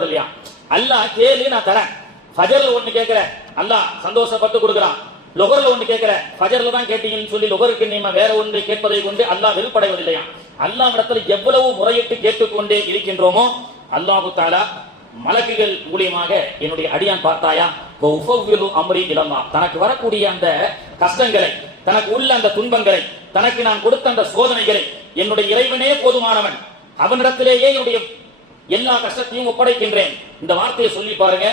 இல்லையா? அல்லாஹ் கேளு நான் தரேன். ஃபஜர்ல ஒண்ணு கேட்கிறேன், அல்லாஹ் சந்தோஷப்பட்டு கொடுக்குறான். லொகர்ல ஒண்ணு கேட்கிறேன், ஃபஜர்ல தான் கேட்டீங்கன்னு சொல்லி லொகருக்கு நீங்க வேற ஒன்றை கேட்பதை கொண்டு அல்லாஹ் வெறுப்படைவதில்லையா? அல்லாஹ் இடத்துல எவ்வளவு முறையிட்டு கேட்டுக்கொண்டே இருக்கின்றோமோ அல்லாஹு தஆலா மலக்குகள் மூலியமாக என்னுடைய அடியான் பார்த்தாயா அம்ரி இலல்லாஹ், தனக்கு வரக்கூடிய அந்த கஷ்டங்களை, தனக்கு உள்ள அந்த துன்பங்களை, தனக்கு நான் கொடுத்த அந்த சோதனைகளை என்னுடைய இறைவனே போதுமானவன், அவனிடத்திலேயே என்னுடைய எல்லா கஷ்டத்தையும் ஒப்படைக்கின்றேன். இந்த வார்த்தையை சொல்லி பாருங்க.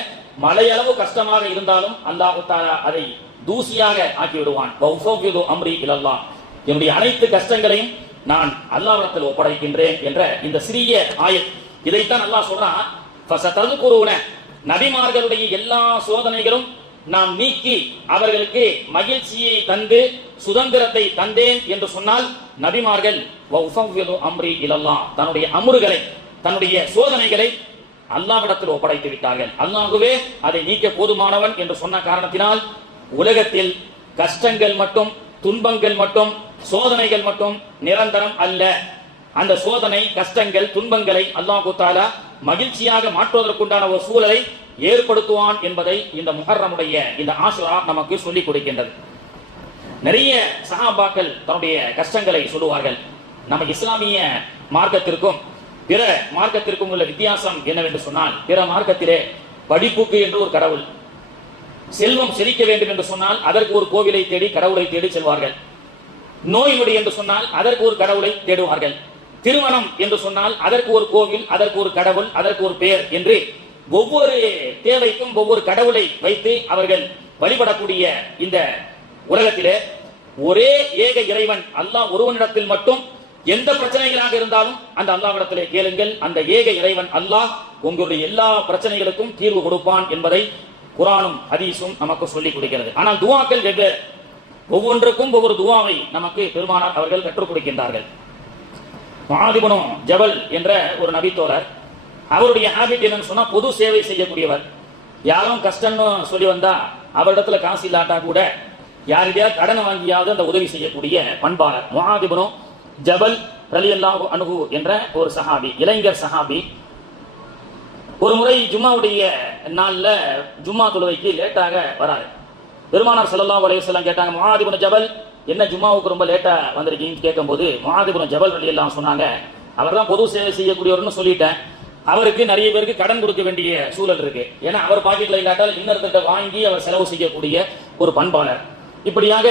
மலையளவு கஷ்டமாக இருந்தாலும் அல்லாஹு தஆலா அதை தூசியாக ஆக்கி விடுவான். அம்ரி இலல்லாஹ், என்னுடைய அனைத்து கஷ்டங்களையும் நான் அல்லாஹ்விடத்தில் ஒப்படைக்கின்றேன் என்ற இந்த சிறிய ஆயத், இதைத்தான் அல்லாஹ் சொல்றான். ஃபஸததுகுருன, நபிமார்களுடைய எல்லா சோதனைகளும் நாம் நீக்கி அவர்களுக்கு மகிழ்ச்சியை தந்து சுதந்திரத்தை தந்தேன் என்று சொன்னால் நபிமார்கள் அம்ரி இலல்லாஹ், தன்னுடைய அமர்களை, தன்னுடைய சோதனைகளை அல்லாஹ்விடத்தில் ஒப்படைத்து விட்டார்கள். அல்லாஹ்வே அதை நீக்க போதுமானவன் என்று சொன்ன காரணத்தினால் உலகத்தில் கஷ்டங்கள் மட்டும், துன்பங்கள் மட்டும், சோதனைகள் மட்டும் நிரந்தரம் அல்ல. அந்த சோதனை, கஷ்டங்கள், துன்பங்களை அல்லாஹ் தஆலா மகிழ்ச்சியாக மாற்றுவதற்குண்டான ஒரு சூழலை ஏற்படுத்துவான் என்பதை இந்த முஹர்ரமுடைய இந்த ஆஷுரா நமக்கு சொல்லிக் கொடுக்கின்றது. நிறைய சஹாபாக்கள் தன்னுடைய கஷ்டங்களை சொல்லுவார்கள். நம்ம இஸ்லாமிய மார்க்கத்திற்கும் பிற மார்க்கத்திற்கும் உள்ள வித்தியாசம் என்னவென்று சொன்னால், பிற மார்க்கத்திலே படிப்புக்கு என்று ஒரு கடவுள், செல்வம் செழிக்க வேண்டும் என்று சொன்னால் அதற்கு ஒரு கோவிலை தேடி கடவுளை தேடி செல்வார்கள். நோய் நொடி என்று சொன்னால் அதற்கு ஒரு கடவுளை தேடுவார்கள். திருமணம் என்று சொன்னால் அதற்கு ஒரு கோவில், அதற்கு ஒரு கடவுள், அதற்கு ஒரு பெயர் என்று ஒவ்வொரு தேவைக்கும் ஒவ்வொரு கடவுளை வைத்து அவர்கள் வழிபடக்கூடிய இந்த உலகத்திலே ஒரே ஏக இறைவன் அல்லாஹ் ஒருவனிடத்தில் மட்டும் எந்த பிரச்சனைகளாக இருந்தாலும் அந்த அல்லாஹ்விடத்திலே கேளுங்கள், அந்த ஏக இறைவன் அல்லாஹ் உங்களுடைய எல்லா பிரச்சனைகளுக்கும் தீர்வு கொடுப்பான் என்பதை குர்ஆனும் ஹதீஸும் நமக்கு சொல்லிக் கொடுக்கிறது. ஆனால் துஆக்கள் வெவ்வேறு, ஒவ்வொன்றுக்கும் ஒவ்வொரு துஆவை நமக்கு பெருமானார் அவர்கள் கற்றுக் கொடுக்கின்றார்கள். முஆத் இப்னு ஜபல் என்ற ஒரு நபித்தோழர், அவருடைய ஹாபிட் என்னன்னு சொன்னா பொது சேவை செய்யக்கூடியவர். யாரும் கஷ்டம்னு சொல்லி வந்தா அவரிடத்துல காசு இல்லாட்டா கூட யாரிடையா கடன் வாங்கியாவது அந்த உதவி செய்யக்கூடிய பண்பாளர் முஆத் இப்னு ஜபல் ரலியல்லாஹு அன்ஹு என்ற ஒரு சஹாபி, இளைஞர் சஹாபி. ஒரு முறை ஜும்மாவுடைய நாள்ல ஜும்மா தொழுகைக்கு லேட்டாக வராரு. பெருமானார் ஸல்லல்லாஹு அலைஹி வஸல்லம் கேட்டாங்க, முஆத் இப்னு ஜபல் என்ன ஜும்மாவுக்கு ரொம்ப லேட்டா வந்திருக்கீங்கன்னு கேட்கும்போது முஆத் இப்னு ஜபல் ரலியல்லாஹு சொன்னாங்க, அவர் தான் பொது சேவை செய்யக்கூடியவர்னு சொல்லிட்டேன், அவருக்கு நிறைய பேருக்கு கடன் கொடுக்க வேண்டிய சூழல் இருக்கு. ஏன்னா அவர் பாக்கெட்ல இல்லாட்டால் இன்னொருத்த வாங்கி அவர் செலவு செய்யக்கூடிய ஒரு பண்பாளர். இப்படியாக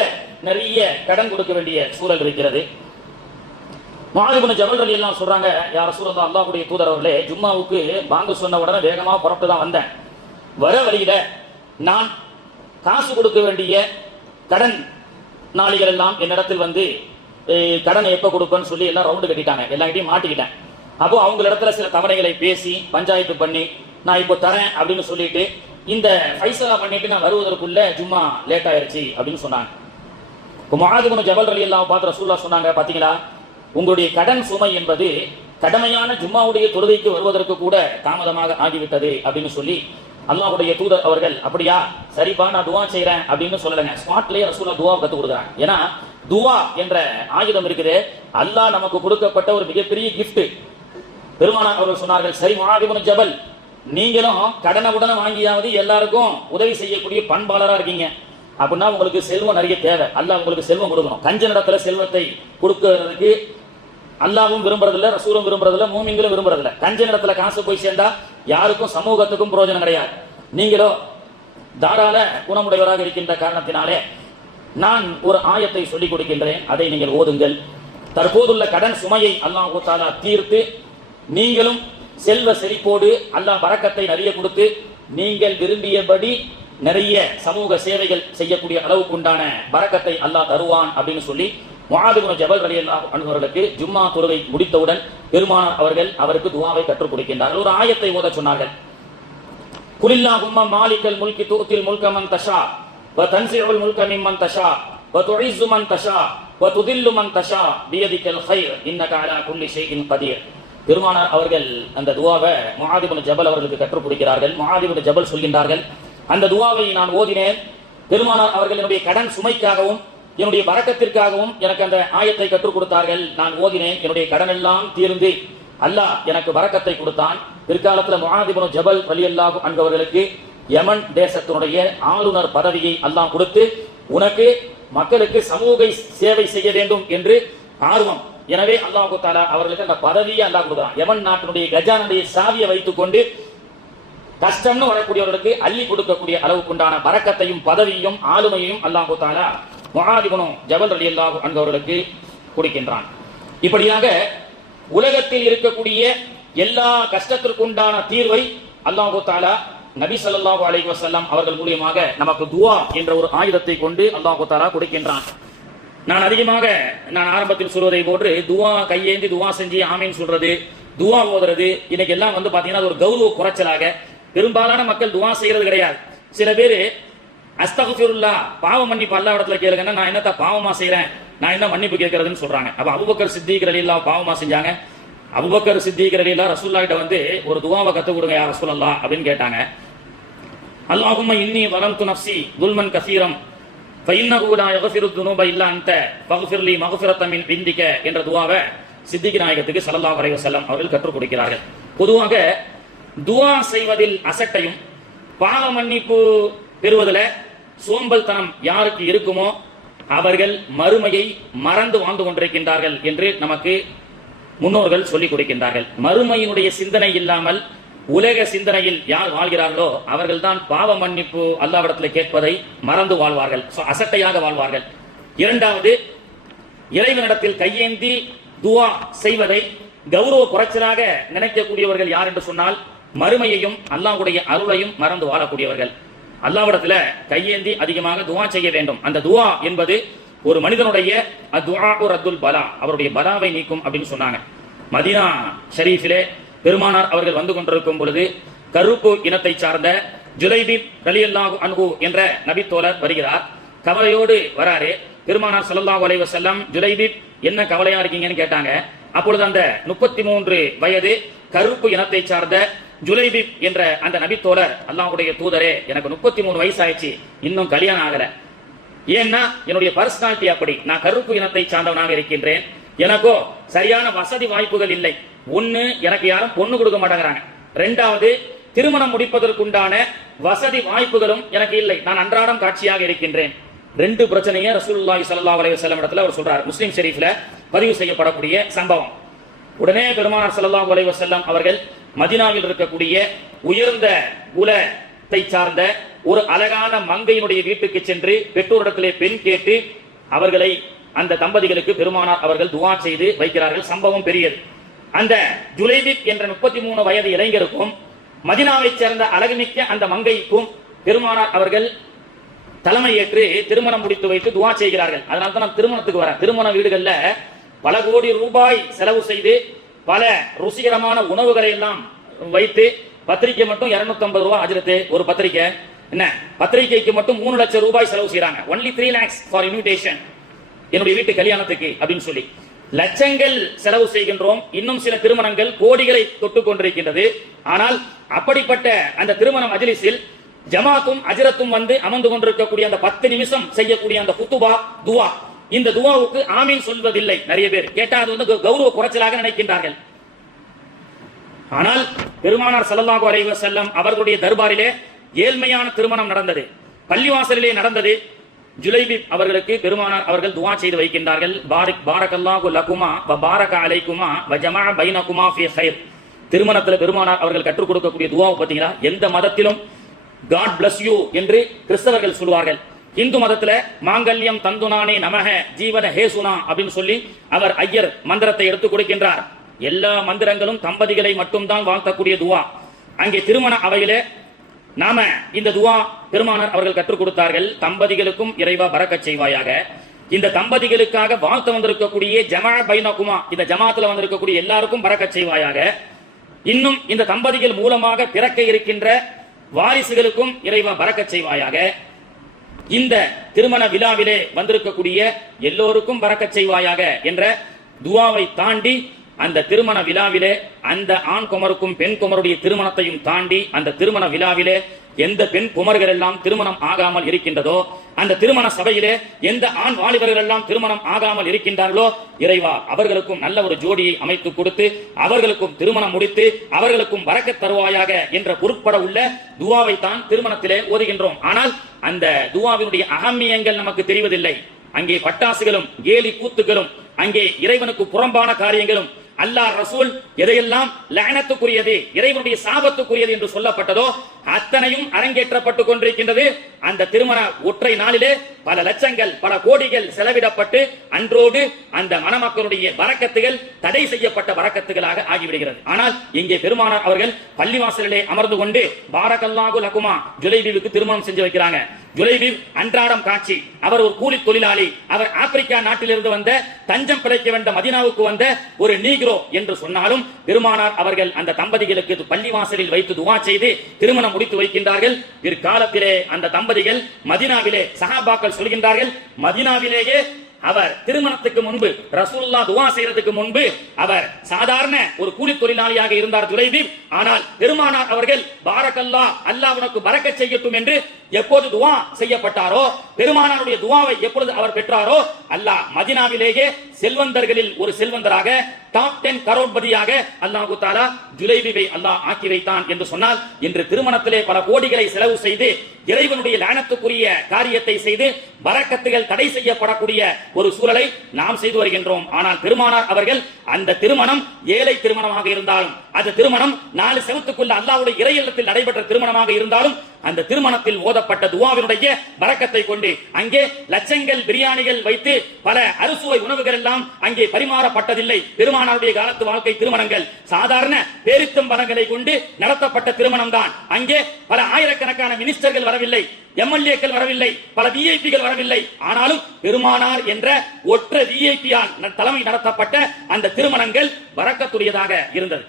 நிறைய கடன் கொடுக்க வேண்டிய சூழல் இருக்கிறது. முஆத் இப்னு ஜபல் ரலியல்லாஹு சொல்றாங்க, யா ரசூலல்லாஹ், அல்லாஹ்வுடைய தூதர் அவர்களே, ஜும்மாவுக்கு பாங்கு சொன்ன உடனே வேகமா புறப்பட்டு தான் வந்தேன். வர வழியில நான் காசு கொடுக்க வேண்டிய கடன் நாளிகள் எல்லாம் என்னிடத்தில் வந்து கடனை எப்ப கொடுப்பேன்னு சொல்லி எல்லாம் ரவுண்டு கட்டிட்டாங்க, எல்லார்கிட்டையும் மாட்டிக்கிட்டேன். அப்போ அவங்க இடத்துல சில தவணைகளை பேசி பஞ்சாயத்து பண்ணி நான் இப்போ தரேன் அப்படின்னு சொல்லிட்டு இந்த ஃபைசலா பண்ணிட்டு நான் வருவதற்குள்ள ஜும்மா லேட் ஆயிருச்சு அப்படின்னு சொன்னாங்க. இப்போ முஆத் இப்னு ஜபல் ரலியல்லாஹு பார்த்து ரசூலுல்லாஹ் சொன்னாங்க, பாத்தீங்களா, உங்களுடைய கடன் சுமை என்பது கடமையான ஜும்மாவுடைய தொழுகைக்கு வருவதற்கு கூட தாமதமாக ஆகிவிட்டது அப்படின்னு சொல்லி அல்லாஹ்வுடைய தூதர் அவர்கள், அப்படியா, சரிப்பா, நான் துவா செய்யறேன் அப்படின்னு சொல்லலங்க. ஸ்மார்ட்லயே ரசூலுல்லாஹ் துவா கத்து கொடுக்குறாங்க. ஏன்னா துவா என்ற ஆயுதம் இருக்குது, அல்லாஹ் நமக்கு கொடுக்கப்பட்ட ஒரு மிகப்பெரிய கிஃப்ட். பெருமானார் அவர்கள் சொன்னார்கள், சரி முஆத் இப்னு ஜபல், நீங்களும் கடனை உடனே வாங்கியாவது எல்லாருக்கும் உதவி செய்யக்கூடிய பண்பாளரா இருக்கீங்க அப்படின்னா உங்களுக்கு செல்வம் நிறைய தேவை. அல்லாஹ் உங்களுக்கு செல்வம் கொடுக்கணும். கஞ்சனிடத்துல செல்வத்தை கொடுக்கறதுக்கு அல்லாஹ்வும் விரும்புறதில்ல, ரசூலும் விரும்புறதில்ல, மூமின்களும் விரும்புறதில்ல. கஞ்சனிடத்துல காசு போய் சேர்ந்தா யாருக்கும் சமூகத்துக்கும் பிரயோஜனம் கிடையாது. நீங்களோ தாராள குணமுடையவராக இருக்கின்ற காரணத்தினாலே நான் ஒரு ஆயத்தை சொல்லிக் கொடுக்கின்றேன், அதை நீங்கள் ஓதுங்கள். தற்போதுள்ள கடன் சுமையை அல்லாஹ் தஆலா தீர்த்து நீங்களும் செல்வ செழிப்போடு அல்லாஹ் பரக்கத்தை நிறைய கொடுத்து நீங்கள் விரும்பியபடி நிறைய சமூக சேவைகள் செய்யக்கூடிய அளவுக்கு உண்டான பரக்கத்தை அல்லாஹ் தருவான் அப்படின்னு சொல்லி முஆத் இப்னு ஜபல் ரலியல்லாஹு அன்ஹு அவர்களுக்கு ஜும்மா தொழுகை முடித்தவுடன் பெருமானார் அவர்கள் அவருக்கு துஆவை கற்றுக் கொடுக்கின்றார்கள். ஒரு ஆயத்தை ஓத சொன்னார்கள். குலில்லாஹும்ம மாலிகல் முல்கி துத்தில் முல்க மன் தஷா வ தன்ஸிஉல் முல்க மிம்மன் தஷா வ துஇஸ்ஸு மன் தஷா வ துதில்லு மன் தஷா பியதிகல் கைர் இன்னக அலா குல்லி ஷைஇன் கதீர். பெருமானார் அவர்கள் அந்த துஆவை முஆத் இப்னு ஜபல் அவர்களுக்கு கற்றுக் கொடுக்கிறார்கள். முஆத் இப்னு ஜபல் சொல்கின்றார்கள், அந்த துஆவை நான் ஓதினேன். பெருமானார் அவர்கள் என்னுடைய கடன் சுமைக்காகவும் என்னுடைய பரக்கத்திற்காகவும் எனக்கு அந்த ஆயத்தை கற்றுக் கொடுத்தார்கள். நான் ஓதினேன், என்னுடைய கடன் எல்லாம் தீர்ந்து அல்லாஹ் எனக்கு பரக்கத்தை கொடுத்தான். பிற்காலத்தில் முஆத் இப்னு ஜபல் ரலியல்லாஹு அன்ஹு அவர்களுக்கு யமன் தேசத்தினுடைய ஆளுநர் பதவியை அல்லாஹ் கொடுத்து, உனக்கு மக்களுக்கு சமூக சேவை செய்ய வேண்டும் என்று ஆர்வம். எனவே அல்லாஹ் தஆலா அவர்களுக்கு அந்த பதவியை அல்லாஹ் கொடுக்கிறான். யமன் நாட்டினுடைய கஜானுடைய சாவியை வைத்துக் கொண்டு கஷ்டம்னு வரக்கூடியவர்களுக்கு அள்ளி கொடுக்கக்கூடிய அளவுக்குண்டான பரக்கத்தையும் பதவியும் ஆளுமையையும் அல்லாஹ் தஆலா முஆத் இப்னு ஜபல் ரலியல்லாஹு அன்ஹு அவர்களுக்கு கொடுக்கின்றான். இப்படியாக உலகத்தில் இருக்கக்கூடிய எல்லா கஷ்டத்திற்குண்டான தீர்வை அல்லாஹ் தஆலா நபி ஸல்லல்லாஹு அலைஹி வஸல்லம் அவர்கள் மூலமாக நமக்கு துஆ என்ற ஒரு ஆயுதத்தை கொண்டு அல்லாஹ் தஆலா கொடுக்கின்றான். நான் ஆரம்பத்தில் சொல்வதை போன்று துஆ கையேந்தி துஆ செஞ்சு ஆமீன் சொல்றது, துஆ ஓதுறது இன்னைக்கு எல்லாம் பாத்தீங்கன்னா ஒரு கௌரவ குறைச்சலாக பெரும்பாலான மக்கள் துஆ செய்யறது கிடையாது. சில பேர் அஸ்தக்ஃபிருல்லாஹ் பாவ மன்னிப்பு அல்லாஹ் இடத்துல கேளுங்கன்னா, நான் என்னத்த பாவமா செய்யறேன், நான் என்ன மன்னிப்பு கேட்கறதுன்னு சொல்றாங்க. அப்ப அபூபக்கர் சித்திக் ரலியல்லாஹு பாவமா செஞ்சாங்க. அபூபக்கர் சித்திக் ரலியல்லாஹு ரசூலுல்லாஹ் கிட்ட வந்து ஒரு துஆவை கத்து கொடுங்க யா ரசூலல்லாஹ் அப்படின்னு கேட்டாங்க. அல்லாஹும்ம இன்னி வலம்து நஃப்ஸி துல்மன் கஸீரம் ஃபஇன்னஹு லா யக்ஃபிரு துனூப இல்லா அன்த ஃபக்ஃபிர் லி மக்ஃபிரத்தன் மின் இந்திக என்ற துஆவை சித்திக் நாயகத்துக்கு ஸல்லல்லாஹு அலைஹி வஸல்லம் அவர்கள் கற்றுக் கொடுக்கிறார்கள். பொதுவாக துஆ செய்வதில் அசட்டையும் பாவ மன்னிப்பு பெறுவதில் சோம்பல்தனம் யாருக்கு இருக்குமோ அவர்கள் மறுமையை மறந்து வாழ்ந்து கொண்டிருக்கின்றார்கள் என்று நமக்கு முன்னோர்கள் சொல்லிக் கொடுக்கின்றார்கள். மறுமையினுடைய சிந்தனை இல்லாமல் உலக சிந்தனையில் யார் வாழ்கிறார்களோ அவர்கள் தான் பாவ மன்னிப்பு அல்லாஹ்விடத்தில் கேட்பதை மறந்து வாழ்வார்கள், அசட்டையாக வாழ்வார்கள். இரண்டாவது, இறைவனிடத்தில் கையேந்தி துஆ செய்வதை கௌரவ குறைச்சலாக நினைக்கக்கூடியவர்கள் யார் என்று சொன்னால் மறுமையையும் அல்லாஹ்வுடைய அருளையும் மறந்து வாழக்கூடியவர்கள். அல்லாஹ்விடத்துல கையேந்தி அதிகமாக துஆ செய்ய வேண்டும். அந்த துஆ என்பது ஒரு மனிதனுடைய துஆ ரத்துல் பலா, அவருடைய பலாவை நீக்கும் அப்படின்னு சொன்னாங்க. மதீனா ஷரீஃபிலே பெருமானார் அவர்கள் வந்து கொண்டிருக்கும் பொழுது கருப்பு இனத்தை சார்ந்த ஜுலைபிப் ரலியல்லாஹு அன்ஹு என்ற நபி தோழர் வருகிறார். கவலையோடு வராரு. பெருமானார் ஸல்லல்லாஹு அலைஹி வஸல்லம் ஜுலைபிப் என்ன கவலையா இருக்கீங்கன்னு கேட்டாங்க. அப்பொழுது அந்த 33 வயது கருப்பு இனத்தை சார்ந்த ஜுலைபிப் என்ற அந்த நபி தோழர், அல்லாஹ்வுடைய தூதரே, எனக்கு 33 வயசு ஆயிடுச்சு, இன்னும் கல்யாணம் ஆகல. ஏன்னா என்னுடைய பர்சனாலிட்டி அப்படி, நான் கருப்பு இனத்தை சார்ந்தவனாக இருக்கின்றேன். எனக்கோ சரியான வசதி வாய்ப்புகள் இல்லை. ஒன்னு, எனக்கு யாரும் பொண்ணு கொடுக்க மாட்டேங்கிறாங்க. ரெண்டாவது, திருமணம் முடிப்பதற்குண்டான வசதி வாய்ப்புகளும் எனக்கு இல்லை. நான் அன்றாடம் காட்சியாக இருக்கின்றேன். ரெண்டு பிரச்சனையை ரசூலுல்லாஹி ஸல்லல்லாஹு அலைஹி வஸல்லம் இடத்துல அவர் சொல்றார். முஸ்லிம் ஷரீஃப்ல பதிவு செய்யப்படக்கூடிய சம்பவம். உடனே பெருமானார் ஸல்லல்லாஹு அலைஹி வஸல்லம் அவர்கள் மதீனாவில் இருக்கக்கூடிய உயர்ந்த குலத்தை சார்ந்த ஒரு அழகான மங்கையினுடைய வீட்டுக்கு சென்று பெற்றோரிடத்திலே பெண் கேட்டு அவர்களை, அந்த தம்பதிகளுக்கு பெருமானார் அவர்கள் துஆ செய்து வைக்கிறார்கள். சம்பவம் பெரியது. அந்த ஜுலைபிப் என்ற 33 வயது இளைஞருக்கும் மதீனாவை சேர்ந்த அழகுமிக்க அந்த மங்கைக்கும் பெருமானார் அவர்கள் தலைமை ஏற்று திருமணம் முடித்து வைத்து துஆ செய்கிறார்கள். அதனால தான் நான் திருமணத்துக்கு வரேன். திருமண வீடுகள்ல பல கோடி ரூபாய் செலவு செய்து பல ருசிகரமான உணவுகளை எல்லாம் வைத்து பத்திரிகை மட்டும் 250 ரூபாய் அஜரத்து ஒரு பத்திரிகை. என்ன பத்திரிகைக்கு மட்டும் 3 லட்சம் ரூபாய் செலவு செய்யறாங்க. only 3 lakhs for invitation, என்னுடைய வீட்டு கல்யாணத்துக்கு அப்படின்னு சொல்லி லட்சங்கள் செலவு செய்கின்றோம். இன்னும் சில திருமணங்கள் கோடிகளை தொட்டு கொண்டிருக்கின்றது. ஆனால் அப்படிப்பட்ட அந்த திருமண மஜ்லிஸில் ஜமாத்தும் அஜரத்தும் வந்து அமர்ந்து கொண்டிருக்கக்கூடிய அந்த 10 நிமிஷம் செய்யக்கூடிய அந்த குத்துபா துஆ, இந்த துஆவுக்கு ஆமீன் சொல்வதில்லை. நிறைய பேர் கேட்டா அது கௌரவ குறைச்சலாக நினைக்கின்றார்கள். ஆனால் பெருமானார் ஸல்லல்லாஹு அலைஹி வஸல்லம் அவர்களுடைய தர்பாரிலே ஏழ்மையான திருமணம் நடந்தது, பள்ளிவாசலிலே நடந்தது. ஜுலைபிப் அவர்களுக்கு பெருமானார் அவர்கள் துஆ செய்து வைக்கின்றார்கள். பாரக்கல்லாஹு லகுமா வ பாரக அலைக்குமா வ ஜமஅ பைனகுமா ஃபீ கைர். திருமணத்தில் பெருமானார் அவர்கள் கற்றுக் கொடுக்கக்கூடிய துஆவை பார்த்தீங்களா, எந்த மதத்திலும் God bless you என்று கிறிஸ்தவர்கள் சொல்வார்கள். இந்து மதத்துல மாங்கல்யம் தந்துனானே நமக ஜீவன ஹேசுனா அப்படின்னு சொல்லி அவர் ஐயர் மந்திரத்தை எடுத்துக் கொடுக்கின்றார். எல்லா மந்திரங்களும் தம்பதிகளை மட்டும்தான் வாழ்த்தக்கூடிய துஆ. அங்கே திருமண அவையிலே நாம இந்த துஆ பெருமானார் அவர்கள் கற்றுக் கொடுத்தார்கள். தம்பதிகளுக்கும் இறைவா பரக்கச் செய்வாயாக. இந்த தம்பதிகளுக்காக வாழ்த்து வந்திருக்கக்கூடிய ஜமஅ பைனகுமா, இந்த ஜமாத்துல வந்திருக்கக்கூடிய எல்லாருக்கும் பரக்கச் செய்வாயாக. இன்னும் இந்த தம்பதிகள் மூலமாக பிறக்க இருக்கின்ற வாரிசுகளுக்கும் இறைவா பரக்கச் செய்வாயாக. இந்த திருமண விழாவிலே வந்திருக்கக்கூடிய எல்லோருக்கும் பரக்கச் செய்வாயாக என்ற துஆவை தாண்டி அந்த திருமண விழாவிலே அந்த ஆண் குமருக்கும் பெண் குமருடைய திருமணத்தையும் தாண்டி அந்த திருமண விழாவிலே எந்த பெண் குமர்கள் எல்லாம் திருமணம் ஆகாமல் இருக்கின்றதோ அந்த திருமண சபையிலே எந்த ஆண் வாலிபர்கள் எல்லாம் திருமணம் ஆகாமல் இருக்கின்றார்களோ இறைவா அவர்களுக்கும் நல்ல ஒரு ஜோடியை அமைத்து கொடுத்து அவர்களுக்கும் திருமணம் முடித்து அவர்களுக்கும் பரக்கத் தருவாயாக என்ற பொருட்பட உள்ள துவாவை தான் திருமணத்திலே ஓதுகின்றோம். ஆனால் அந்த துவாவினுடைய அகமியங்கள் நமக்கு தெரிவதில்லை. அங்கே பட்டாசுகளும் கேலி கூத்துகளும், அங்கே இறைவனுக்கு புறம்பான காரியங்களும், அல்லாஹ் ரசூல் எதையெல்லாம் லஅனத்துக்குரியது, இறைவனுடைய சாபத்துக்குரியது என்று சொல்லப்பட்டதோ அத்தனையும் அரங்கேற்றப்பட்டுக் கொண்டிருக்கின்றது. அந்த திருமண ஒற்றை நாளிலே பல லட்சங்கள் பல கோடிகள் செலவிடப்பட்டு அன்றோடு அந்த மணமக்களுடைய பரக்கத்துகள் தடை செய்யப்பட்ட பரக்கத்துகளாக ஆகிவிடுகிறது. ஆனால் இங்கே பெருமானார் அவர்கள் பள்ளிவாசலிலே அமர்ந்து கொண்டு பாரக்கல்லாஹு லகுமா ஜுலைபிபுக்கு திருமணம் செஞ்சு வைக்கிறாங்க. ஜுலைபிப் அன்றாடம் காட்சி. அவர் ஒரு கூலி தொழிலாளி. அவர் ஆப்பிரிக்கா நாட்டிலிருந்து வந்த தஞ்சம் பிழைக்க வந்த மதீனாவுக்கு வந்த ஒரு நீக்ரோ என்று சொன்னாலும் பெருமானார் அவர்கள் அந்த தம்பதிகளுக்கு பள்ளிவாசலில் வைத்து துவா செய்து திருமணம் முடித்து வைக்கின்றார்கள். பிற்காலத்திலே அந்த தம்பதிகள் மதீனாவிலே சஹாபாக்கள் சொல்கின்றார்கள், மதீனாவிலேயே அவர் திருமணத்துக்கு முன்பு ரசூலுல்லாஹ் துஆ செய்யறதுக்கு முன்பு அவர் சாதாரண ஒரு கூலி தொழிலாளியாக இருந்தார் ஜுலைபிப். ஆனால் பெருமானார் அவர்கள் பாரக்கல்லாஹ், அல்லாஹ் உனக்கு பரக்கத் செய்யட்டும் என்று எப்போது துஆ செய்யப்பட்டாரோ, பெருமானாருடைய துஆவை எப்பொழுது அவர் பெற்றாரோ, அல்லாஹ் மதீனாவிலேயே செல்வந்தர்களில் ஒரு செல்வந்தராக டாப் 10 கரோட்பதியாக அல்லாஹ் தஆலா ஜுலைபிபை அல்லாஹ் ஆக்கி வைத்தான் என்று சொன்னால், இன்று திருமணத்திலே பல கோடிகளை செலவு செய்து இறைவனுடைய லானத்துக்குரிய காரியத்தை செய்து பரக்கத்துகள் தடை செய்யப்படக்கூடிய ஒரு சூழலை நாம் செய்து வருகின்றோம். ஆனால் பெருமானார் அவர்கள் அந்த திருமணம் ஏழை திருமணமாக இருந்தாலும், அந்த திருமணம் 4 செவத்துக்குள்ள அல்லாஹ்வுடைய இறை இல்லத்தில் நடைபெற்ற திருமணமாக இருந்தாலும், அந்த திருமணத்தில் ஓதப்பட்ட துஆவினுடைய பரக்கத்தை கொண்டு அங்கே லட்சங்கள் பிரியாணிகள் வைத்து பல அறுசுவை உணவுகள் எல்லாம் அங்கே பரிமாறப்பட்டதில்லை. பெருமானாருடைய காலத்து வாழ்க்கை திருமணங்கள் சாதாரண பேரித்தம்பழங்களை கொண்டு நடத்தப்பட்ட திருமணம் தான். அங்கே பல ஆயிரக்கணக்கான மினிஸ்டர்கள் வரவில்லை, எம்எல்ஏக்கள் வரவில்லை, பல விஐபிகள் வரவில்லை. ஆனாலும் பெருமானார் என்ற ஒற்றை விஐபியால் தலைமை நடத்தப்பட்ட அந்த திருமணங்கள் பரக்கத்துடையதாக இருந்தது.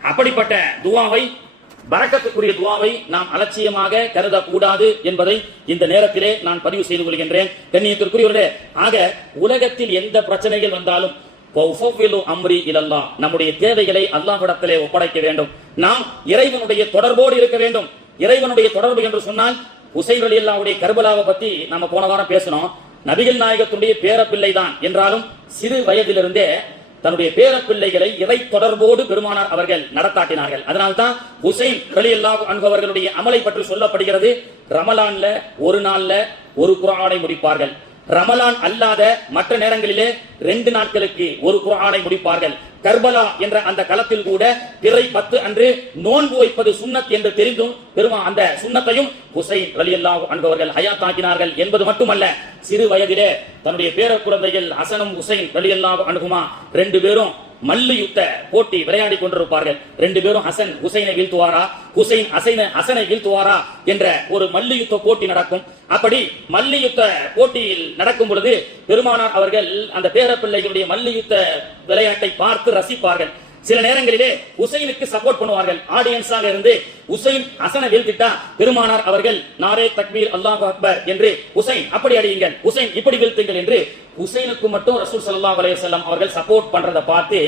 அப்படிப்பட்ட துஆவை, பரக்கத்துக்குரிய துஆவை நாம் அலட்சியமாக கருதக்கூடாது என்பதை இந்த நேரத்திலே நான் பதிவு செய்து கொள்கின்றேன். கண்ணியத்திற்குரியவர்களே, ஆக உலகத்தில் எந்த பிரச்சனைகள் வந்தாலும் அம்ரி இலல்லாஹ், நம்முடைய தேவைகளை அல்லாஹ்விடத்திலே ஒப்படைக்க வேண்டும். நாம் இறைவனுடைய தொடர்போடு இருக்க வேண்டும். இறைவனுடைய தொடர்பு என்று சொன்னால், ஹுசைன் ரலியல்லாஹுடைய கர்பலாவை பத்தி நம்ம போன வாரம் பேசணும். நபிகள் நாயகத்துடைய பேரப்பிள்ளை தான் என்றாலும் சிறு வயதிலிருந்தே தன்னுடைய பேரப்பிள்ளைகளை இறை தொடர்போடு பெருமானார் அவர்கள் நடத்தாட்டினார்கள். அதனால்தான் ஹுசைன் ரலியல்லாஹு அன்ஹு அவர்களுடைய அமலை பற்றி சொல்லப்படுகிறது. ரமலான்ல ஒரு நாள்ல ஒரு குர்ஆனை முடிப்பார்கள். ரமலான் அல்லாத மற்ற நேரங்களிலே 2 நாட்களுக்கு ஒரு குர்ஆனை முடிப்பார்கள். கர்பலா என்ற அந்த களத்தில் கூட பிறை 10 அன்று நோன்பு வைப்பது சுன்னத் என்று தெரிந்தும் அந்த சுன்னத்தையும் ஹுசைன் ரலியல்லாஹு அன்ஹு அவர்கள் ஹயாத்தாக்கினார்கள் என்பது மட்டுமல்ல, சிறு வயதிலே தன்னுடைய பேர குழந்தைகள் ஹசனும் ஹுசைன் ரலியல்லாஹு அன்ஹுமா 2 பேரும் மல்லு யுத்த போட்டி விளையாடி கொண்டிருப்பார்கள். 2 பேரும் ஹசன் ஹுசைனை வீழ்த்துவாரா, ஹுசைன் ஹசனை வீழ்த்துவாரா என்ற ஒரு மல்லு யுத்த போட்டி நடக்கும். அப்படி மல்லு யுத்த போட்டியில் நடக்கும் பொழுது பெருமானார் அவர்கள் அந்த பேரப்பிள்ளைகளுடைய மல்லு யுத்த விளையாட்டை பார்த்து ரசிப்பார்கள். சில நேரங்களிலே ஹுசைனுக்கு சப்போர்ட் பண்ணுவார்கள். ஆடியன்ஸாக இருந்து ஹுசைன் ஹசனை வீழ்த்திட்டா பெருமானார் அவர்கள் நாரே தக்பீர் அல்லாஹு அக்பர் என்று ஹுசைன் அப்படி அடியுங்கள், ஹுசைன் இப்படி வீழ்த்துங்கள் என்று ஹுசைனுக்கு மட்டும் ரசூல் ஸல்லல்லாஹு அலைஹி வஸல்லம் அவர்கள் சப்போர்ட் பண்றதை பார்த்து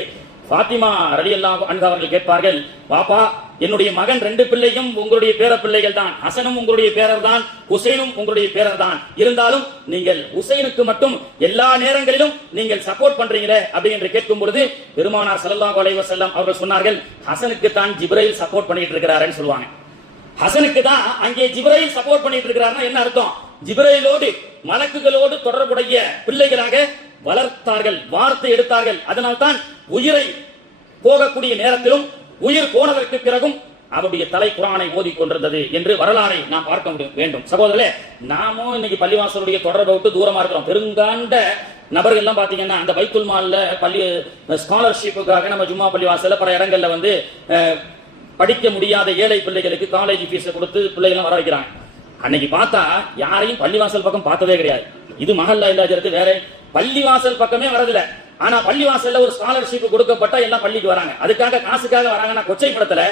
ஃபாத்திமா ரலியல்லாஹு அன்ஹா அவர்கள் கேட்பார்கள், பாப்பா என்னுடைய மகன் 2 பிள்ளையும் உங்களுடைய பேர பிள்ளைகள் தான், ஹசனும் உங்களுடைய பேரர் தான், ஹுசைனும் உங்களுடைய பேரர் தான், இருந்தாலும் நீங்கள் ஹுசைனுக்கு மட்டும் எல்லா நேரங்களிலும் நீங்கள் சப்போர்ட் பண்றீங்களே அப்படி என்று கேட்கும் பொழுது பெருமானார் ஸல்லல்லாஹு அலைஹி வஸல்லம் அவர்கள் சொன்னார்கள், ஹசனுக்கு தான் ஜிப்ரைல் சப்போர்ட் பண்ணிட்டு இருக்கிறாருன்னு சொல்லுவாங்க. ஹசனுக்கு தான் அங்கே ஜிப்ரைல் சப்போர்ட் பண்ணிட்டு இருக்கிறாருன்னா என்ன அர்த்தம்? ஜிப்ரைலோடு மலக்குகளோடு தொடர்புடைய பிள்ளைகளாக வளர்த்தார்கள், வார்த்தை எடுத்தார்கள். அதனால்தான் உயிரை போகக்கூடிய நேரத்திலும் உயிர் போனதற்கு பிறகும் அவருடைய தலை குர்ஆனை ஓதி கொண்டிருந்தது என்று வரலாறை நாம் பார்க்க வேண்டும். சகோதரர்களே, நாமும் இன்னைக்கு பள்ளிவாசலுடைய தொடர்பை விட்டு தூரமா இருக்கிறோம். பெருங்காண்ட நபர்கள் எல்லாம் பாத்தீங்கன்னா அந்த பைத்துல் மால்ல பள்ளி ஸ்காலர்ஷிப்புக்காக நம்ம ஜும்மா பள்ளிவாசல்ல பல இடங்கள்ல வந்து படிக்க முடியாத ஏழை பிள்ளைகளுக்கு காலேஜ் ஃபீஸ் கொடுத்து பிள்ளைகள் வர வைக்கிறாங்க. அன்னைக்கு பார்த்தா யாரையும் பள்ளிவாசல் பக்கம் பார்த்ததே கிடையாது. இது மஹல்லா இல்லாஜருக்கு வேற பள்ளிவாசல் பக்கமே வரதில்லை. ஆனா பள்ளிவாசல்ல ஒரு ஸ்காலர்ஷிப் கொடுக்கப்பட்டா எல்லாம் பள்ளிக்கு வராங்க. அதுக்காக காசுக்காக வராங்கன்னா கொச்சைப்படத்துல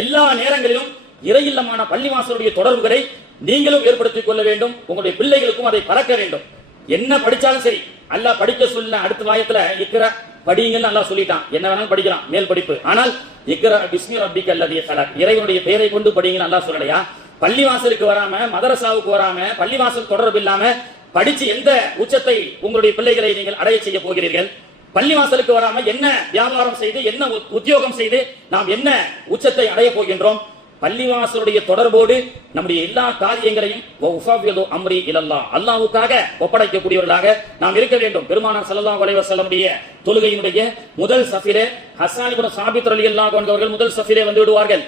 எல்லா நேரங்களிலும் இறையில்லமான பள்ளிவாசலுடைய தொடர்புகளை நீங்களும் ஏற்படுத்திக் கொள்ள வேண்டும். உங்களுடைய பிள்ளைகளுக்கும் அதை பறக்க வேண்டும். என்ன படிச்சாலும் சரி, அல்லாஹ் படிக்க சொல்ல அடுத்த வாயத்துல இக்ரா படிங்கன்னு அல்லாஹ் சொல்லிட்டான். என்ன வேணாலும் படிக்கலாம், மேல் படிப்பு. ஆனால் இக்ரா பிஸ்மி ரப்பிக்கல் லதீ கலக், இறைவனுடைய பெயரை கொண்டு படிங்கன்னு அல்லாஹ் சொல்லலையா? பள்ளிவாசலுக்கு வராம, மதரசாவுக்கு வராம, பள்ளிவாசல் தொடர்பு இல்லாம படிச்சு எந்த உச்சத்தை உங்களுடைய பிள்ளைகளை நீங்கள் அடைய செய்ய போகிறீர்கள்? பள்ளிவாசலுக்கு வராம என்ன வியாபாரம் செய்து, என்ன உத்தியோகம் செய்து நாம் என்ன உச்சத்தை அடைய போகின்றோம்? பள்ளிவாசலுடைய தொடர்போடு நம்முடைய எல்லா காரியங்களையும் அம்ரி இலல்லாஹ், அல்லாஹ்வுக்காக ஒப்படைக்கக்கூடியவர்களாக நாம் இருக்க வேண்டும். பெருமானார் ஸல்லல்லாஹு அலைஹி வஸல்லமுடைய தொழுகையினுடைய முதல் சஃபிலே ஹஸ்ஸான் இப்னு சாபித் ரலியல்லாஹு அன்ஹு அவர்கள் முதல் சஃபிலே வந்து விடுவார்கள்.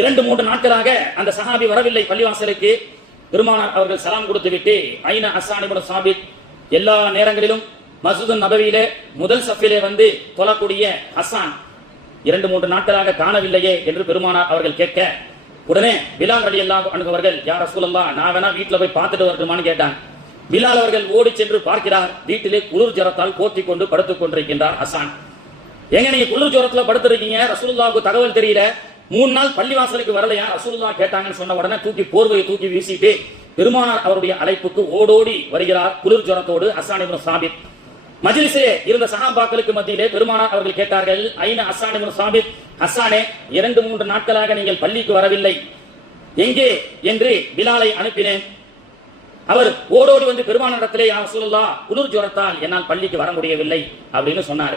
2-3 நாட்களாக அந்த சஹாபி வரவில்லை பள்ளிவாசலுக்கு. பெருமானார் அவர்கள் சலாம் கொடுத்து விட்டு ஐன ஹஸ்ஸான் இப்னு சாபித், எல்லா நேரங்களிலும் மஸ்ஜிது நபவியிலே முதல் சஃபிலே வந்து தொழக்கூடிய ஹஸ்ஸான் 2-3 நாட்களாக காணவில்லையே என்று பெருமானார் அவர்கள் கேட்க, உடனே பிலால் ரலியல்லாஹு அன்ஹு அவர்கள், யா ரசூலல்லாஹ், நான் வேணா வீட்டுல போய் பார்த்துட்டு வரட்டுமான்னு கேட்டான். பிலால் அவர்கள் ஓடி சென்று பார்க்கிறார். வீட்டிலே குளிர் ஜரத்தால் போத்திக் கொண்டு படுத்துக் கொண்டிருக்கின்றார் ஹஸ்ஸான். எங்க நீங்க குளிர் ஜரத்துல படுத்திருக்கீங்க, ரசூலுல்லாஹ்வுக்கு தகவல் தெரியல, 3 நாள் பள்ளிவாசலுக்கு வரலையா? ரசூலுல்லாஹ் கேட்டாங்கன்னு சொன்ன உடனே போர்வையை தூக்கி வீசிட்டு பெருமானார் அவருடைய அழைப்புக்கு ஓடோடி வருகிறார் குளிர் ஜரத்தோடு ஹஸ்ஸான் இப்னு சாபித். மஜ்லிஸிலே இருந்த சஹாபாக்களுக்கு மத்தியிலே பெருமானார் அவர்கள் கேட்டார்கள், ஐன ஹஸ்ஸான் இப்னு சாபித், ஹஸ்ஸானே, 2-3 நாட்களாக நீங்கள் பள்ளிக்கு வரவில்லை, எங்கே என்று பிலாலை அனுப்பினேன். அவர் ஓடோடி வந்து பெருமானாரிடத்திலே, யா ரசூலுல்லாஹ், குளிர் ஜுரத்தால் என்னால் பள்ளிக்கு வர முடியவில்லை அப்படின்னு சொன்னார்.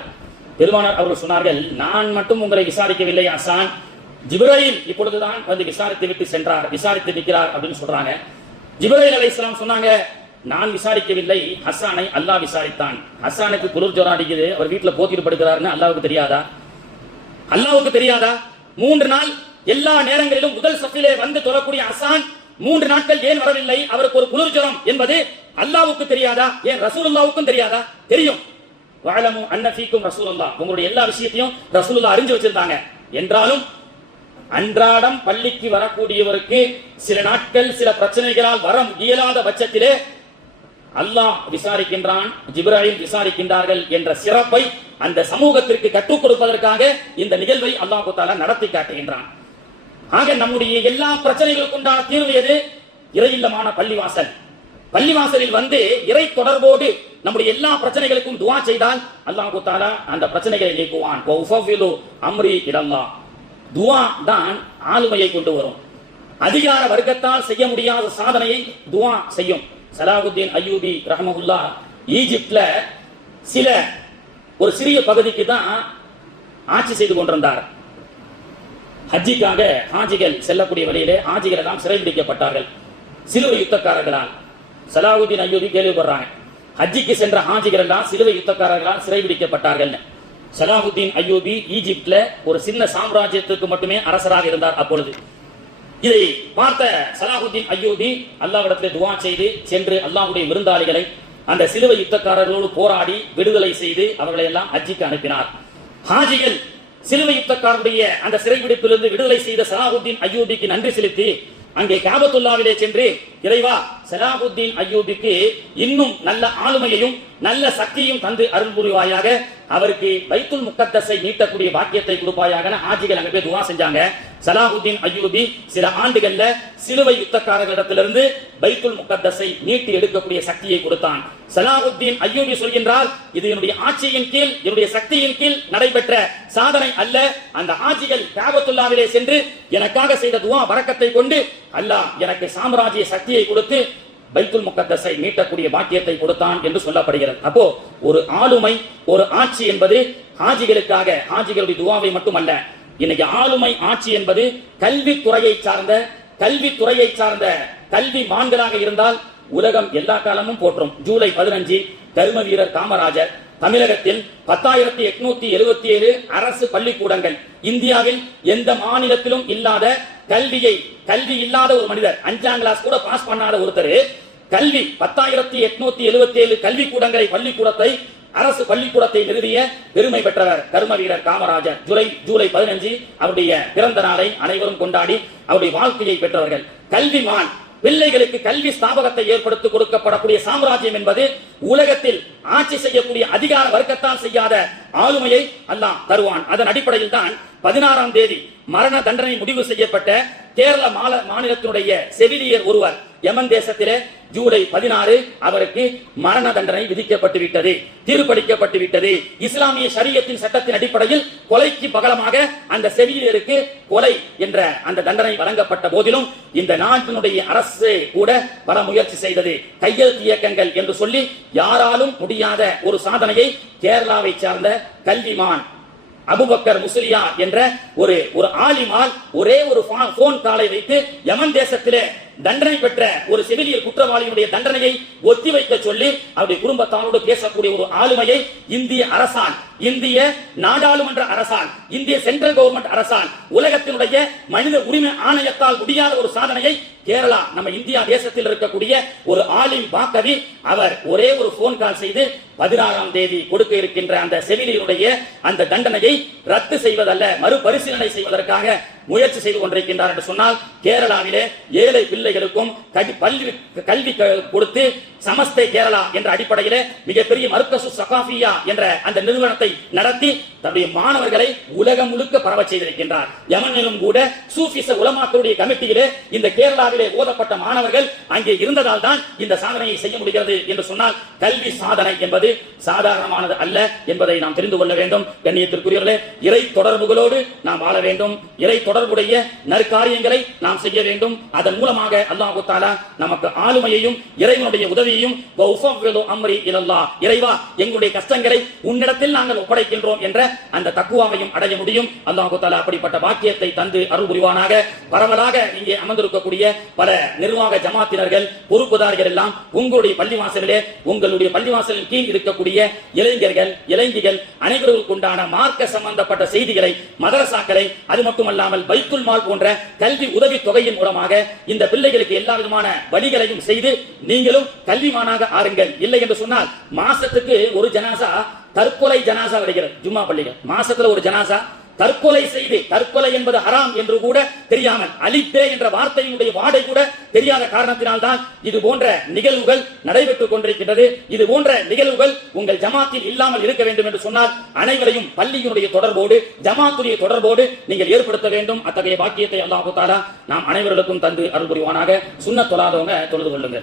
பெருமானார் அவர்கள் சொன்னார்கள், நான் மட்டும் உங்களை விசாரிக்கவில்லை ஹஸ்ஸான், ஜிப்ரீல் இப்பொழுதுதான் வந்து விசாரித்து விட்டு சென்றார், விசாரித்து நிற்கிறார் அப்படின்னு சொல்றாங்க. ஜிப்ரீல் அலைஹிஸ்ஸலாம் சொன்னாங்க, நான் விசாரிக்கவில்லை, ஹஸ்ஸானை அல்லாஹ் விசாரித்தான். ஹஸ்ஸானுக்கு குளிர் ஜுரம் அடிக்குது, அவர் வீட்டுல போத்திட்டு படுக்கிறாருன்னு அல்லாஹ்வுக்கு தெரியாதா? அல்லாஹ்வுக்கு தெரியாதா? 3 நாள் எல்லா நேரங்களிலும் முதல் சஃபிலே வந்து தொழக்கூடிய ஹஸ்ஸான் 3 நாட்கள் ஏன் வரவில்லை? அவருக்கு ஒரு குளிர் ஜுரம் என்பது அல்லாஹ்வுக்கு தெரியாதா? ஏன் ரசூலுல்லாஹ்வுக்கும் தெரியாதா? தெரியும். வஅலமு அன்ன ஃபீக்கும் ரசூலுல்லாஹ், உங்களுடைய எல்லா விஷயத்தையும் ரசூலுல்லாஹ் அறிஞ்சு வச்சிருந்தாங்க. என்றாலும் அன்றாடம் பள்ளிக்கு வரக்கூடியவருக்கு சில நாட்கள் சில பிரச்சனைகளால் வர இயலாத பட்சத்திலே அல்லாஹ் விசாரிக்கின்றான், ஜிப்ராயில் விசாரிக்கின்றார்கள் என்ற சிறப்பை அந்த சமூகத்திற்கு கற்றுக் கொடுப்பதற்காக இந்த நிகழ்வை அல்லாஹ் தஆலா நடத்தி காட்டுகின்றான். ஆக நம்முடைய எல்லா பிரச்சனைகளுக்கு உண்டான தீர்வு எது? இறையில்லமான பள்ளிவாசல். பள்ளிவாசலில் வந்து இறை தொடர்போடு நம்முடைய எல்லா பிரச்சனைகளுக்கும் துஆ செய்தால் அல்லாஹ் தஆலா அந்த பிரச்சனைகளை நீக்குவான். வஃபவ்விலு அம்ரி இலல்லாஹ். துஆ தான் ஆளுமையை கொண்டு வரும். அதிகார வர்க்கத்தால் செய்ய முடியாத சாதனையை துஆ செய்யும். சலாஹுத்தீன் அய்யூபி ரஹ்மஹுல்லாஹ் ஈஜிப்ட்ல ஒரு சிறிய பகுதிக்கு தான் ஆட்சி செய்து கொண்டிருந்தார். ஹஜ்ஜிக்காக ஹாஜிகள் செல்லக்கூடிய வழியிலே ஹாஜிகள் எல்லாம் சிறைபிடிக்கப்பட்டார்கள் சிலுவை யுத்தக்காரர்களால். சலாஹுத்தீன் அய்யூபி கேள்விப்படுறாங்க, ஹஜ்ஜிக்கு சென்ற ஹாஜிகள் எல்லாம் சிலுவை யுத்தக்காரர்களால் சிறைபிடிக்கப்பட்டார்கள். சலாஹுத்தீன் அய்யூபி ஈஜிப்ட்ல ஒரு சின்ன சாம்ராஜ்யத்துக்கு மட்டுமே அரசராக இருந்தார் அப்பொழுது. இதை பார்த்த சலாஹுத்தீன் அய்யூபி அல்லாஹ்விடத்திலே துஆ செய்து சென்று அல்லாஹ்வுடைய விருந்தாளிகளை அந்த சிலுவை யுத்தக்காரர்களோடு போராடி விடுதலை செய்து அவர்களை எல்லாம் ஹஜ்ஜிக்கு அனுப்பினார். ஹாஜிகள் சிலுவை யுத்தக்காரருடைய அந்த சிறைபிடிப்பிலிருந்து விடுதலை செய்த சலாஹுத்தீன் அய்யூபிக்கு நன்றி செலுத்தி அங்கே காபத்துல்லாவிலே சென்று, இறைவா, சலாஹுத்தீன் அய்யூபிக்கு இன்னும் நல்ல ஆளுமையையும் நல்ல சக்தியும் தந்து அருள் புரிவாயாக, அவருக்கு பைத்துல் முக்கத்தஸை நீட்டக்கூடிய பாக்கியத்தை கொடுப்பாயாக ஆஜிகள் அங்கே போய் துஆ செஞ்சாங்க. சலாஹுத்தீன் அய்யூபி சில ஆண்டுகள்ல சிலுவை யுத்தக்காரர்களிடத்திலிருந்து பைத்துல் முக்கத்தஸை நீட்டி எடுக்கக்கூடிய சக்தியை கொடுத்தான். சலாஹுத்தீன் அய்யூபி சொல்கின்றார், இது என்னுடைய ஆட்சியின் கீழ், என்னுடைய சக்தியின் கீழ் நடைபெற்ற சாதனை அல்ல. அந்த ஆட்சிகள் காபத்துல்லாவிலே சென்று எனக்காக செய்த துஆ பரக்கத்தை கொண்டு அல்லாஹ் எனக்கு சாம்ராஜ்ய சக்தியை கொடுத்து பைத்துல் முக்கத்தஸை மீட்டக்கூடிய பாக்கியத்தை கொடுத்தான் என்று சொல்லப்படுகிறது. அப்போ ஒரு ஆளுமை, ஒரு ஆட்சி என்பது ஹாஜிகளுக்காக, ஹாஜிகளுடைய துஆவை மட்டுமல்ல. இன்னைக்கு ஆளுமை ஆட்சி என்பது கல்வித்துறையை சார்ந்த கல்வி மான்களாக இருந்தால் உலகம் எல்லா காலமும் போற்றும். ஜூலை 15 தர்ம வீரர் காமராஜர் தமிழகத்தில் 10,877 அரசு பள்ளிக்கூடங்கள், இந்தியாவில் எந்த மாநிலத்திலும் இல்லாத கல்வி இல்லாத ஒரு மனிதர், 5ஆம் கிளாஸ் கூட பாஸ் பண்ணாத ஒருத்தர் கல்வி 10,877 கல்வி கூடங்களை, பள்ளிக்கூடத்தை, அரசு பள்ளிக்கூடத்தை நிறுவிய பெருமை பெற்றவர் தர்ம வீரர் காமராஜர். ஜூலை 15 அவருடைய பிறந்த நாளை அனைவரும் கொண்டாடி அவருடைய வாழ்க்கையை பெற்றவர்கள். கல்விமான். பிள்ளைகளுக்கு கல்வி ஸ்தாபகத்தை ஏற்படுத்தி கொடுக்கப்படக்கூடிய சாம்ராஜ்யம் என்பது உலகத்தில் ஆட்சி செய்யக்கூடிய அதிகார வர்க்கத்தால் செய்யாத ஆளுமையை அல்லாஹ் தருவான். அதன் அடிப்படையில் தான் 16ஆம் தேதி மரண தண்டனை முடிவு செய்யப்பட்ட கேரள மாநிலத்தினுடைய செவிலியர் ஒருவர் யமன் தேசத்திலே ஜூலை 16 அவருக்கு மரண தண்டனை விதிக்கப்பட்டு விட்டது, தீர்ப்பளிக்கப்பட்டு விட்டது. இஸ்லாமிய ஷரியத்தின் சட்டத்தின் அடிப்படையில் கொலைக்கு பகலமாக அந்த செவிலியருக்கு கொலை என்ற அந்த தண்டனை வழங்கப்பட்ட போதிலும் இந்த நாட்டினுடைய அரசு கூட பல முயற்சி செய்தது. கையெழுத்து இயக்கங்கள் என்று சொல்லி யாராலும் முடியாத ஒரு சாதனையை கேரளாவை சார்ந்த கல்விமான் அபுபக்கர் முஸ்லியா என்ற ஒரு ஆலிமால் ஒரே ஒரு போன் காலை வைத்து யமன் தேசத்திலே தண்டனை பெற்ற ஒரு செவிலியர் குற்றவாளியுடைய தண்டனையை ஒத்திவைக்க சொல்லி அவருடைய குடும்பத்தாரோடு பேசக்கூடிய ஒரு ஆளுமையை இந்திய அரசால், இந்திய நாடாளுமன்ற அரசால், இந்திய சென்ட்ரல் கவர்மெண்ட் அரசால், உலகத்தினுடைய மனித உரிமை ஆணையத்தால் முடியாத ஒரு சாதனையை கேரளா நம்ம இந்தியா தேசத்தில் இருக்கக்கூடிய ஒரு ஆலிம் பாக்கவி அவர் ஒரே ஒரு போன் கால் செய்து 16ஆம் தேதி கொடுக்க இருக்கின்ற அந்த செவிலியருடைய அந்த தண்டனையை ரத்து செய்வதல்ல, மறுபரிசீலனை செய்வதற்காக முயற்சி செய்து கொண்டிருக்கின்றார் என்று சொன்னால், கேரளாவிலே ஏழை பிள்ளைகளுக்கும் கல்வி கொடுத்து சமஸ்தே கேரளா என்ற அடிப்படையிலே மிகப்பெரிய மர்கசு சகாஃபியா என்ற அந்த நிறுவனத்தை நடத்தி தன்னுடைய மாணவர்களை உலகம் முழுக்க பரவ செய்திருக்கின்றார். யமனிலும் கூட சூஃபிச உலமாக்களுடைய கமிட்டியிலே இந்த கேரளாவிலே ஓதப்பட்ட மாணவர்கள் அங்கே இருந்ததால் தான் இந்த சாதனையை செய்ய முடிகிறது என்று சொன்னால், கல்வி சாதனை என்பது சாதாரணமானது அல்ல என்பதை நாம் தெரிந்து கொள்ள வேண்டும். கண்ணியத்திற்குரியவர்களே, இறை தொடர்புகளோடு நாம் வாழ வேண்டும், இறை தொடர்புடைய நற்காரியங்களை நாம் செய்ய வேண்டும். அதன் மூலமாக அல்லாஹ் தஆலா நமக்கு ஆளுமையையும் இறைவனுடைய உதவியையும் இறைவா எங்களுடைய கஷ்டங்களை உன்னிடத்தில் நாங்கள் ஒப்படைக்கின்றோம் என்ற அந்த தக்குவாவையும் அடைய முடியும். அல்லாஹ் தஆலா அப்படிப்பட்ட பாக்கியத்தை தந்து அருள் புரிவானாக. பரவலாக இங்கே அமர்ந்திருக்கக்கூடிய பல நிர்வாக ஜமாத்தினர்கள், பொறுப்புதாரிகள் எல்லாம் உங்களுடைய பள்ளிவாசலிலே, உங்களுடைய பள்ளிவாசலின் கீழ் இருக்கக்கூடிய இளைஞர்கள், இளைஞிகள் அனைவருக்கும் உண்டான மார்க்க சம்பந்தப்பட்ட செய்திகளை, மதரசாக்களை, அது மட்டுமல்லாமல் பைத்துல் மால் போன்ற கல்வி உதவி தொகையின் மூலமாக இந்த பிள்ளைகளுக்கு எல்லா விதமான வழிகளையும் செய்து நீங்களும் கல்விமானாக ஆருங்கள். இல்லை என்று சொன்னால் மாசத்துக்கு ஒரு ஜனாசா தற்கொலை ஜனாசா வருகிறது. ஜும்மா பள்ளிகள் மாசத்துல ஒரு ஜனாசா தற்கொலை செய்து, தற்கொலை என்பது ஹராம் என்று கூட தெரியாமல், அலிப்பே என்ற வார்த்தையினுடைய வாடை கூட தெரியாத காரணத்தினால் தான் இது போன்ற நிகழ்வுகள் நடைபெற்றுக் கொண்டிருக்கின்றது. இது போன்ற நிகழ்வுகள் உங்கள் ஜமாத்தில் இல்லாமல் இருக்க வேண்டும் என்று சொன்னால் அனைவரையும் பள்ளியினுடைய தொடர்போடு, ஜமாத்துடைய தொடர்போடு நீங்கள் ஏற்படுத்த வேண்டும். அத்தகைய பாக்கியத்தை அல்லாஹ் தஆலா நாம் அனைவருக்கும் தந்து அருள் புரிவானாக. சுன்னத் தொழாதவங்க தொழுது கொள்ளுங்க.